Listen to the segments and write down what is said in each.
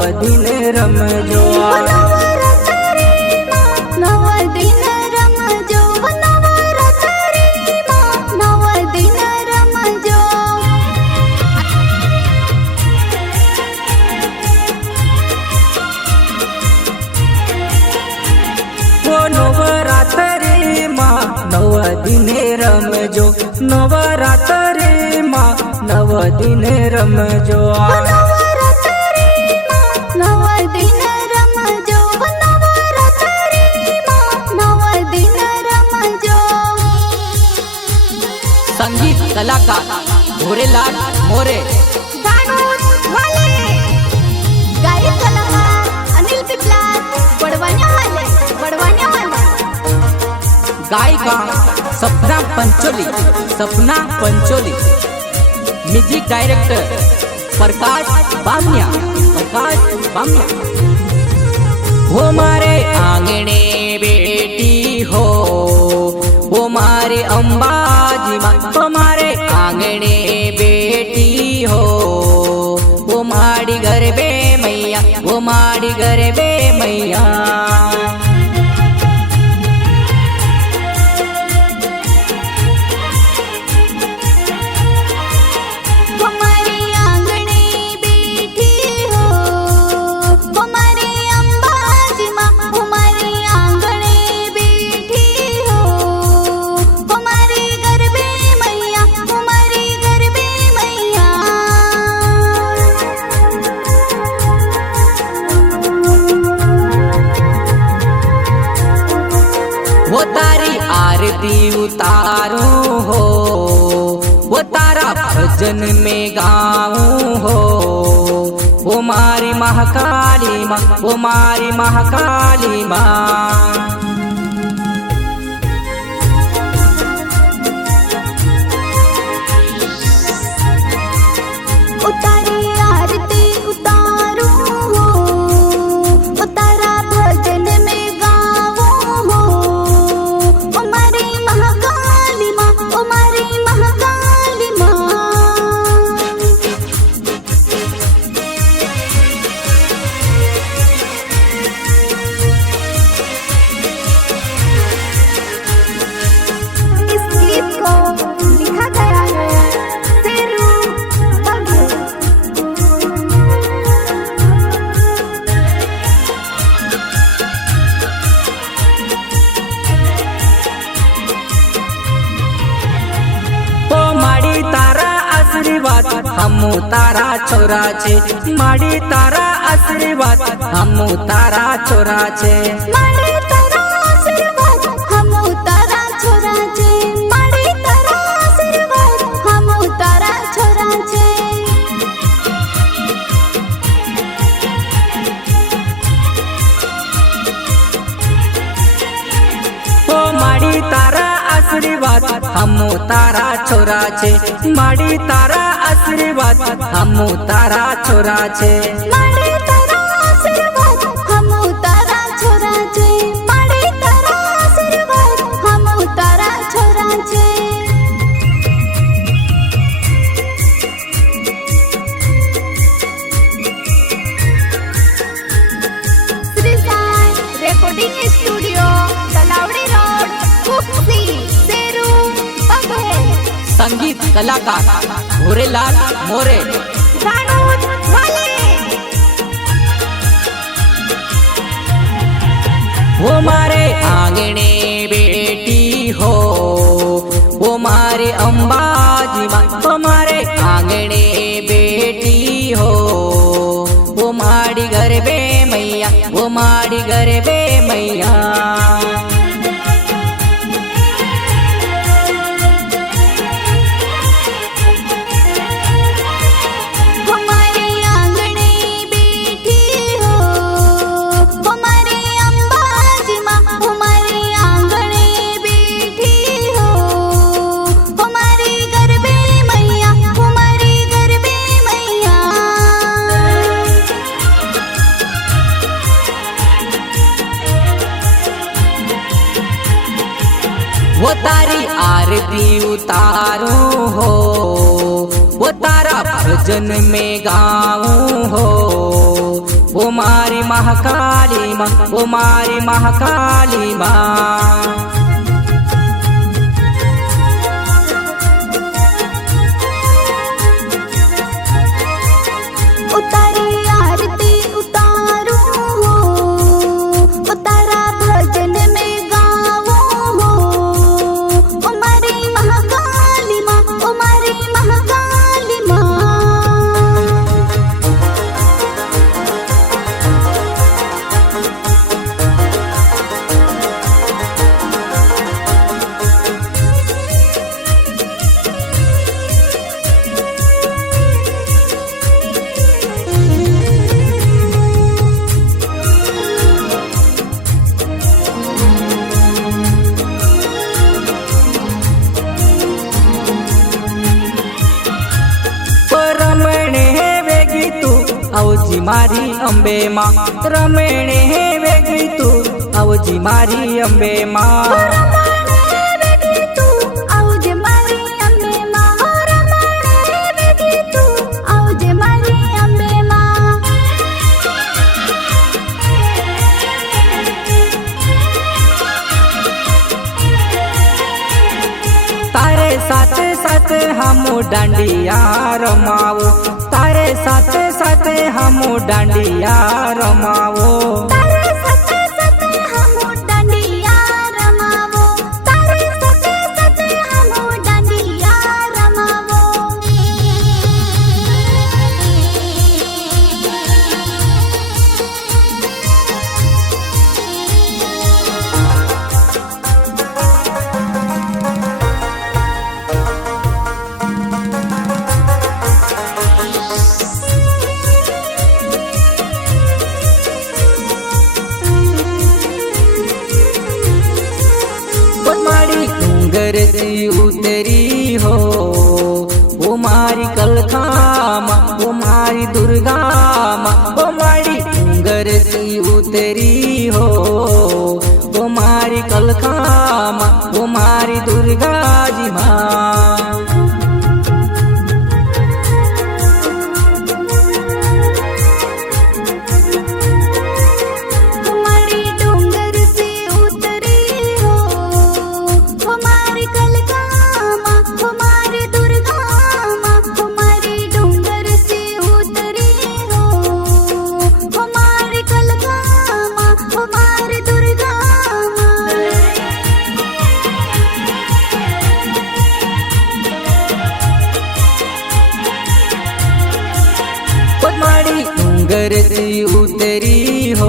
दिन रमजो नवरात्रि माँ नव दिन रमजो नवरात्रि माँ नव दिन रमजो संगीत कलाकार भोरेलाल मोरे, गायक कलाकार अनिल पिपलार बड़वाने वाले गायिका सपना पंचोली, म्यूजिक डायरेक्टर प्रकाश बामनिया। वो मारे आंगणे बेटी हो वो मारे अंबाजी माँ, वो मारे आंगणे बेटी हो वो माड़ी गरबे मैया, वो माड़ी गरबे मैया। वो तारी आरती उतारूं हो वो तारा भजन में गाऊं हो वो मारी महाकाली माँ, वो मारी महाकाली माँ। हमू तारा छोरा छे माड़ी तारा आशीर्वाद हमू तारा छोरा छे माड़ी तारा आशीर्वाद हमू तारा छोरा छे माड़ी तारा आशीर्वाद हमू तारा छोरा छे। ओ माड़ी तारा आशीर्वाद हमू तारा छोरा छे माड़ी तारा आशीर्वाद हमू तारा छोरा छे माड़ी तारा आशीर्वाद हमू तारा छोरा छे माड़ी तारा आशीर्वाद हमू तारा छोरा छे। Shri Sai recording studio Talawadi road Kukshi Sheru Baghel. संगीत कलाकार भोरेलाल मोरे, वो मारे आंगणे बेटी हो वो मारे अंबाजी माँ, वो मारे आंगणे बेटी हो वो माड़ी गरबे मैया, वो माड़ी गरबे मैया। वो तारी आरती उतारूं हो वो तारा भजन में गाऊं हो ओ मारी महाकाली माँ, ओ मारी महाकाली माँ। उतारी आरती उतारू हो, उतारा भजन में गावो हो। ओ मारी महाकाली माँ, ओ मारी महाकाली माँ। आवजी मारी अंबे माँ, रमणे हे वेगळी तू आवजी मारी अंबे माँ। तारे साथ साथ हम डांडिया रमावो, तारे साथ साथ हम डांडिया रमावो। तारे साथ साथ हम डांडिया रमावो, तारे साथ साथ हम डांडिया रमावो। डूंगरती उतरी हो, ओ मारी कलखा माँ, ओ मारी दुर्गा माँ। ओ मारी डूंगरती उतरी हो, ओ मारी कलखा माँ, ओ मारी दुर्गा जी माँ। डूंगरती उतरी हो,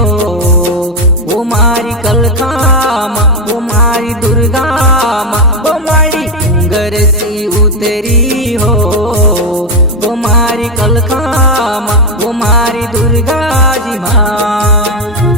ओ मारी कलखा माँ, ओ मारी दुर्गा माँ। ओ मारी डूंगरती उतरी हो, ओ मारी कलखा माँ, ओ मारी दुर्गा जी माँ।